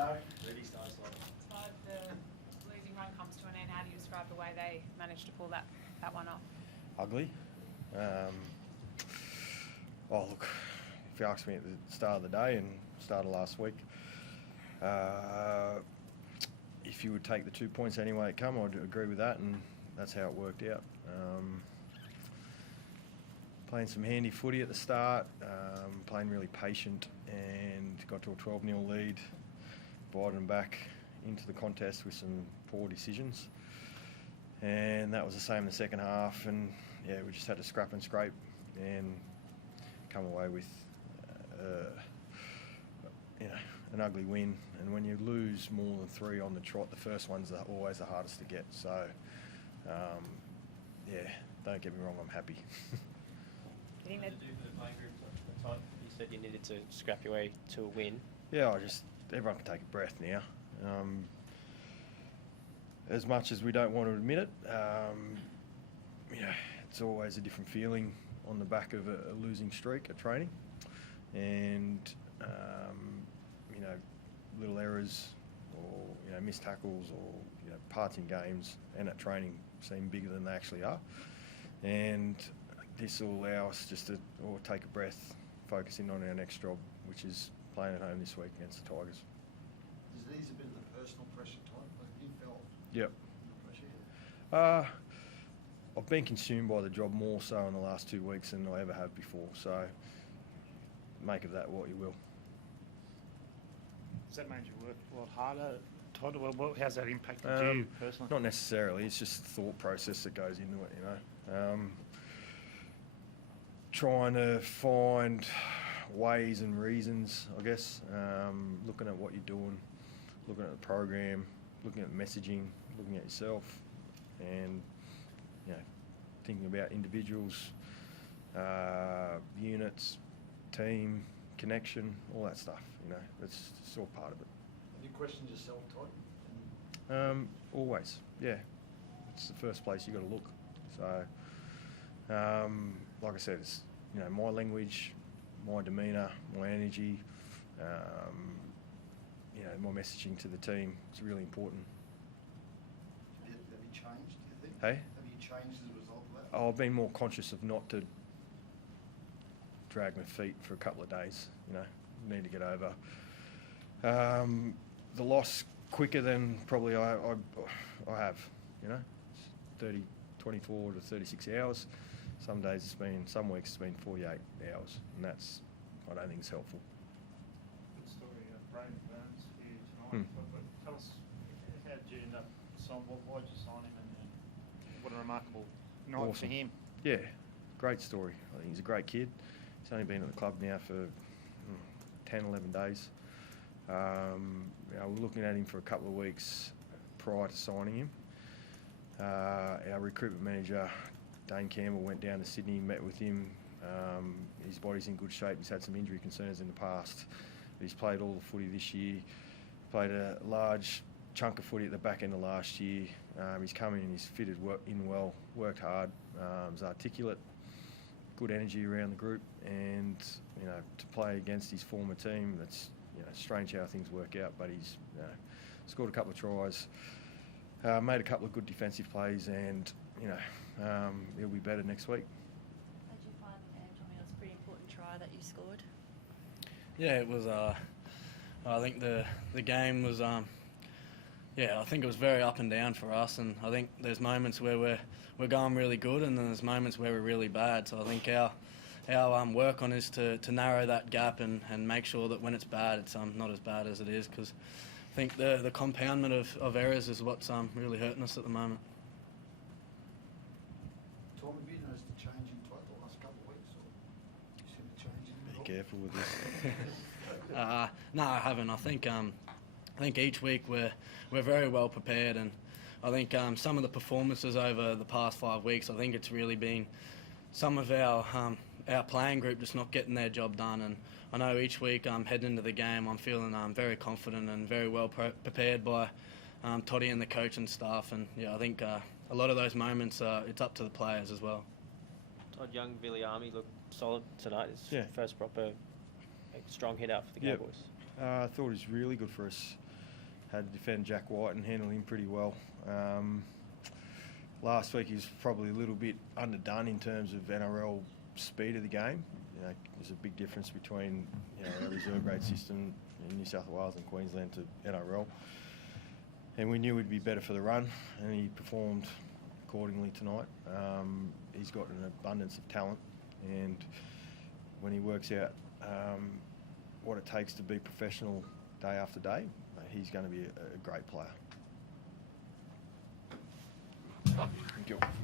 Todd, the losing run comes to an end. How do you describe the way they managed to pull that one off? Ugly. Look, if you asked me at the start of the day and start of last week, if you would take the 2 points anyway it come, I'd agree with that, and that's how it worked out. Playing some handy footy at the start, playing really patient, and got to a 12-0 lead, widened back into the contest with some poor decisions. And that was the same in the second half, and yeah, we just had to scrap and scrape and come away with an ugly win. And when you lose more than 3 on the trot, the first one's always the hardest to get. So don't get me wrong, I'm happy. What did you do for the playing group, Todd? You said you needed to scrap your way to a win. Yeah, everyone can take a breath now. As much as we don't want to admit it, it's always a different feeling on the back of a losing streak at training. And, little errors or, missed tackles or, parts in games and at training seem bigger than they actually are. And this will allow us just to take a breath, focusing on our next job, which is playing at home this week against the Tigers. Does it ease a bit of the personal pressure, Todd? Like you felt Yep. the pressure? I've been consumed by the job more so in the last 2 weeks than I ever have before, so make of that what you will. Has that made you work a lot harder, Todd? Well, how's that impacted you personally? Not necessarily. It's just the thought process that goes into it, trying to find ways and reasons, I guess. Looking at what you're doing, looking at the program, looking at messaging, looking at yourself, and thinking about individuals, units, team, connection, all that stuff. That's all part of it. Have you questioned yourself, Todd? Always, yeah. It's the first place you got to look. So, like I said, it's my language, my demeanour, my energy, my messaging to the team is really important. Have you changed, do you think? Hey? Have you changed as a result of that? I've been more conscious of not to drag my feet for a couple of days. Need to get over the loss quicker than probably I have. It's 24 to 36 hours. Some weeks it's been 48 hours, and I don't think it's helpful. Good story. Braden Burns here tonight. But tell us, how did you end up signing? Why did you sign him? And what a remarkable night for him. Yeah, great story. I think he's a great kid. He's only been at the club now for 10, 11 days. We're looking at him for a couple of weeks prior to signing him. Our recruitment manager, Dane Campbell, went down to Sydney, met with him. His body's in good shape. He's had some injury concerns in the past. But he's played all the footy this year. Played a large chunk of footy at the back end of last year. He's come in and he's fitted in well, worked hard, was articulate, good energy around the group, and to play against his former team, that's strange how things work out. But he's scored a couple of tries, made a couple of good defensive plays, and he'll be better next week. How did you find Tommy? It was a pretty important try that you scored. Yeah, it was. I think the game was. I think it was very up and down for us, and I think there's moments where we're going really good, and then there's moments where we're really bad. So I think our work on is to narrow that gap and make sure that when it's bad, it's not as bad as it is, because I think the compoundment of errors is what's really hurting us at the moment. Tom, have you noticed a change in Todd the last couple of weeks, or you seen a change in Be careful with this. No, I haven't. I think each week we're very well prepared, and I think some of the performances over the past 5 weeks, I think it's really been some of our playing group just not getting their job done. And I know each week heading into the game, I'm feeling very confident and very well prepared by Toddy and the coach and staff. And I think a lot of those moments, it's up to the players as well. Todd, young Viliami looked solid tonight. His first proper strong hit out for the Cowboys. I thought he was really good for us. had to defend Jack White and handle him pretty well. Last week he was probably a little bit underdone in terms of NRL speed of the game. You know, there's a big difference between our reserve grade system in New South Wales and Queensland to NRL. And we knew he'd be better for the run, and he performed accordingly tonight. He's got an abundance of talent, and when he works out what it takes to be professional day after day, he's going to be a great player. Thank you.